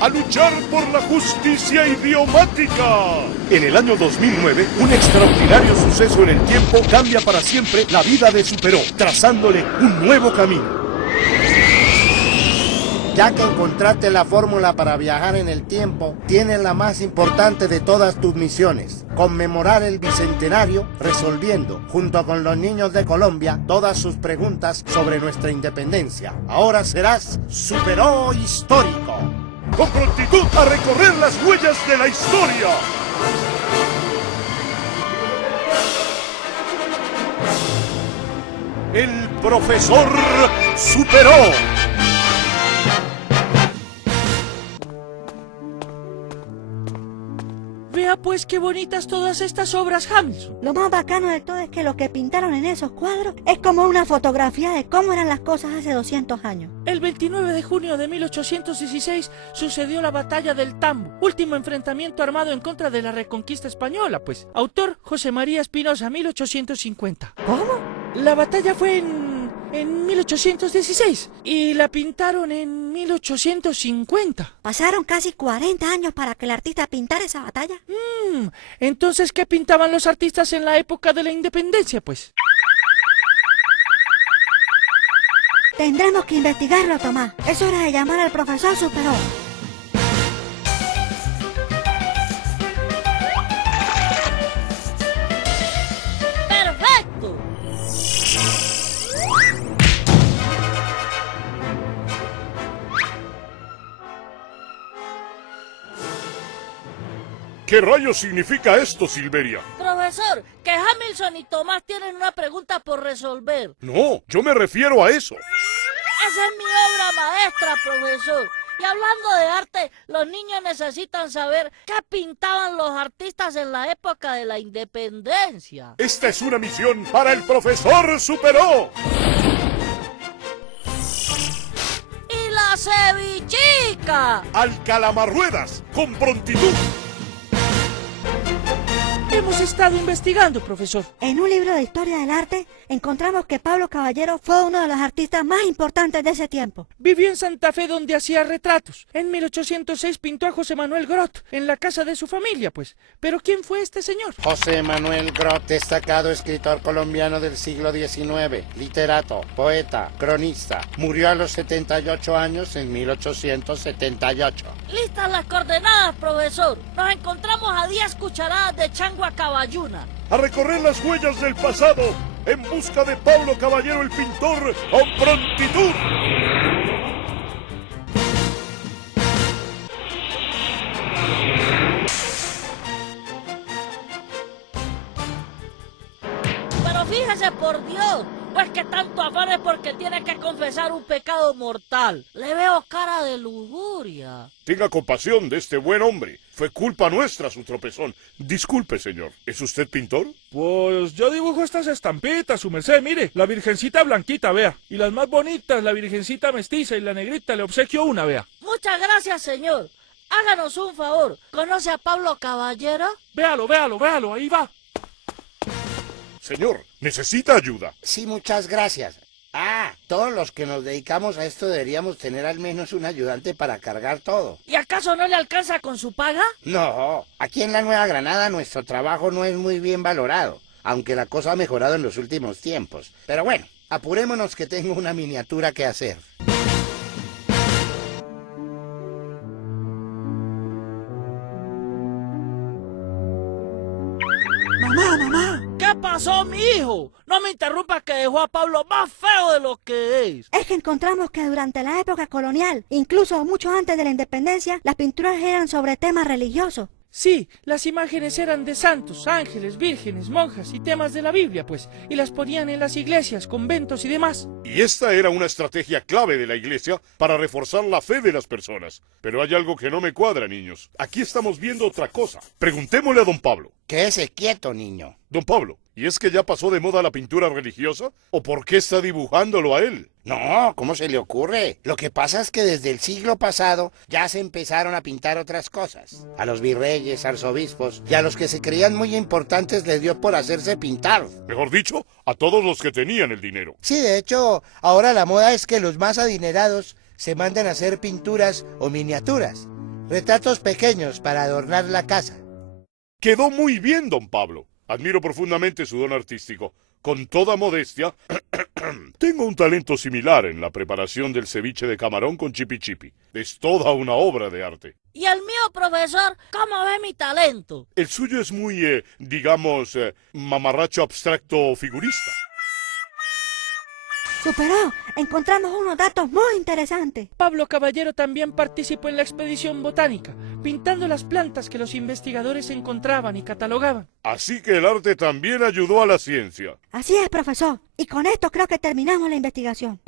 a luchar por la justicia idiomática. En el año 2009, un extraordinario suceso en el tiempo cambia para siempre la vida de Superó, trazándole un nuevo camino. Ya que encontraste la fórmula para viajar en el tiempo, tienes la más importante de todas tus misiones: conmemorar el bicentenario resolviendo, junto con los niños de Colombia, todas sus preguntas sobre nuestra independencia. Ahora serás Superó histórico. Con prontitud a recorrer las huellas de la historia. El profesor Superó. Vea pues qué bonitas todas estas obras, Hamilton. Lo más bacano de todo es que lo que pintaron en esos cuadros es como una fotografía de cómo eran las cosas hace 200 años. El 29 de junio de 1816 sucedió la batalla del Tambo, último enfrentamiento armado en contra de la reconquista española, pues. Autor José María Espinosa, 1850. ¿Cómo? La batalla fue en 1816 y la pintaron en 1850. ¿Pasaron casi 40 años para que el artista pintara esa batalla? Entonces, ¿qué pintaban los artistas en la época de la independencia, pues? Tendremos que investigarlo, Tomás. Es hora de llamar al profesor Superó. ¡Perfecto! ¿Qué rayos significa esto, Silveria? Profesor, que Hamilton y Tomás tienen una pregunta por resolver. No, yo me refiero a eso. Esa es mi obra maestra, profesor. Y hablando de arte, los niños necesitan saber qué pintaban los artistas en la época de la independencia. Esta es una misión para el profesor Superó. ¡Y la cevichica! Al calamarruedas, con prontitud. Hemos estado investigando, profesor. En un libro de historia del arte encontramos que Pablo Caballero fue uno de los artistas más importantes de ese tiempo. Vivió en Santa Fe, donde hacía retratos. En 1806 pintó a José Manuel Grot en la casa de su familia, pues. ¿Pero quién fue este señor? José Manuel Grot, destacado escritor colombiano del siglo XIX, literato, poeta, cronista. Murió a los 78 años en 1878. Listas las coordenadas, profesor. Nos encontramos a 10 cucharadas de changua caballuna. A recorrer las huellas del pasado en busca de Pablo Caballero el pintor con prontitud. Pero fíjese por Dios, pues que tanto afán es porque tiene que confesar un pecado mortal. Le veo cara de lujuria. Tenga compasión de este buen hombre. Fue culpa nuestra su tropezón. Disculpe, señor. ¿Es usted pintor? Pues yo dibujo estas estampitas, su merced, mire, la virgencita blanquita, vea, y las más bonitas, la virgencita mestiza y la negrita, le obsequio una, vea. Muchas gracias, señor. Háganos un favor. ¿Conoce a Pablo Caballero? Véalo, ahí va. Señor, ¿necesita ayuda? Sí, muchas gracias. Todos los que nos dedicamos a esto deberíamos tener al menos un ayudante para cargar todo. ¿Y acaso no le alcanza con su paga? No, aquí en la Nueva Granada nuestro trabajo no es muy bien valorado, aunque la cosa ha mejorado en los últimos tiempos. Pero bueno, apurémonos que tengo una miniatura que hacer. Mamá. ¿Qué pasó, mi hijo? No me interrumpa que dejó a Pablo más feo de lo que es. Es que encontramos que durante la época colonial, incluso mucho antes de la independencia, las pinturas eran sobre temas religiosos. Sí, las imágenes eran de santos, ángeles, vírgenes, monjas y temas de la Biblia, pues, y las ponían en las iglesias, conventos y demás. Y esta era una estrategia clave de la iglesia para reforzar la fe de las personas. Pero hay algo que no me cuadra, niños. Aquí estamos viendo otra cosa. Preguntémosle a don Pablo. Quédese quieto, niño. Don Pablo, ¿y es que ya pasó de moda la pintura religiosa? ¿O por qué está dibujándolo a él? No, ¿cómo se le ocurre? Lo que pasa es que desde el siglo pasado ya se empezaron a pintar otras cosas. A los virreyes, arzobispos y a los que se creían muy importantes les dio por hacerse pintar. Mejor dicho, a todos los que tenían el dinero. Sí, de hecho, ahora la moda es que los más adinerados se manden a hacer pinturas o miniaturas. Retratos pequeños para adornar la casa. Quedó muy bien, don Pablo. Admiro profundamente su don artístico. Con toda modestia, tengo un talento similar en la preparación del ceviche de camarón con chipi. Es toda una obra de arte. Y el mío, profesor, ¿cómo ve mi talento? El suyo es muy, digamos, mamarracho abstracto figurista. Superó, encontramos unos datos muy interesantes. Pablo Caballero también participó en la expedición botánica, pintando las plantas que los investigadores encontraban y catalogaban. Así que el arte también ayudó a la ciencia. Así es, profesor. Y con esto creo que terminamos la investigación.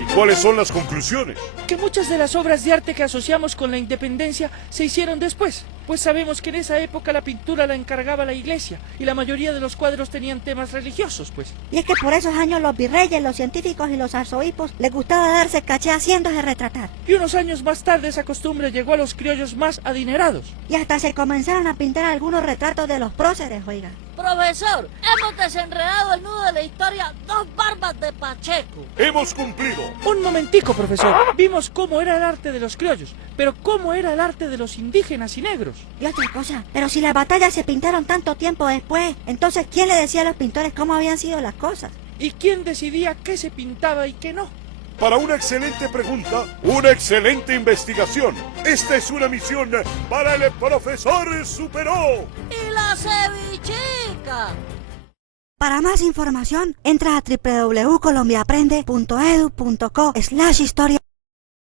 ¿Y cuáles son las conclusiones? Que muchas de las obras de arte que asociamos con la independencia se hicieron después, pues sabemos que en esa época la pintura la encargaba la iglesia y la mayoría de los cuadros tenían temas religiosos, pues. Y es que por esos años los virreyes, los científicos y los arzobispos les gustaba darse caché haciéndose retratar. Y unos años más tarde esa costumbre llegó a los criollos más adinerados. Y hasta se comenzaron a pintar algunos retratos de los próceres, oiga. Profesor, hemos desenredado el nudo de la historia Dos Barbas de Pacheco. ¡Hemos cumplido! Un momentico, profesor. Vimos cómo era el arte de los criollos, pero cómo era el arte de los indígenas y negros. Y otra cosa, pero si las batallas se pintaron tanto tiempo después, entonces ¿quién le decía a los pintores cómo habían sido las cosas? ¿Y quién decidía qué se pintaba y qué no? Para una excelente pregunta, una excelente investigación. Esta es una misión para el profesor Superó. Y la cevichica. Para más información, entra a www.colombiaaprende.edu.co/historia.